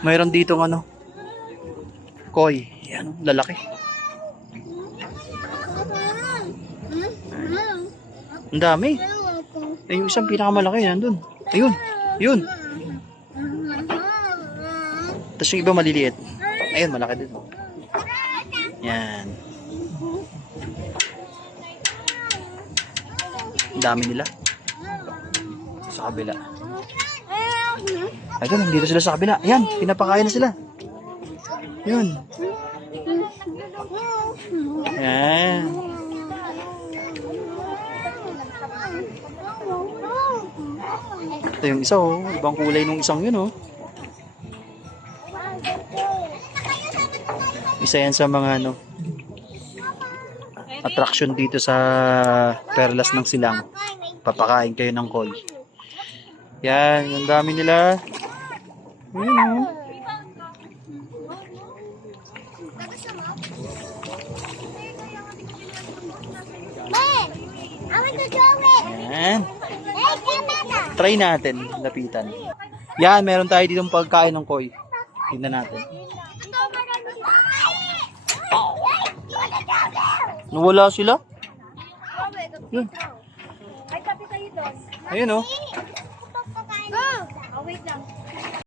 Mayroon dito ano, koi. Yan, lalaki. Ang dami. Eh, yung isang pinakamalaki nandun. Ayun. Yun. Tapos yung iba maliliit. Ayun, malaki din. Yan. Ang dami nila. Sa kabila. Ayun, nandito sila sa kabila. Ayan, pinapakain na sila. Yun. Ayan. Ito yung isa oh. Ibang kulay nung isang yun oh. Isa yan sa mga ano, attraction dito sa Perlas ng Silang. Papakain kayo ng koi. Yan, ang dami nila. Ayun oh. Yan. Try natin, lapitan. Yan, meron tayo ditong pagkain ng koi. Tingnan natin. Nawala sila? Yun. Ayun oh. Wait lang.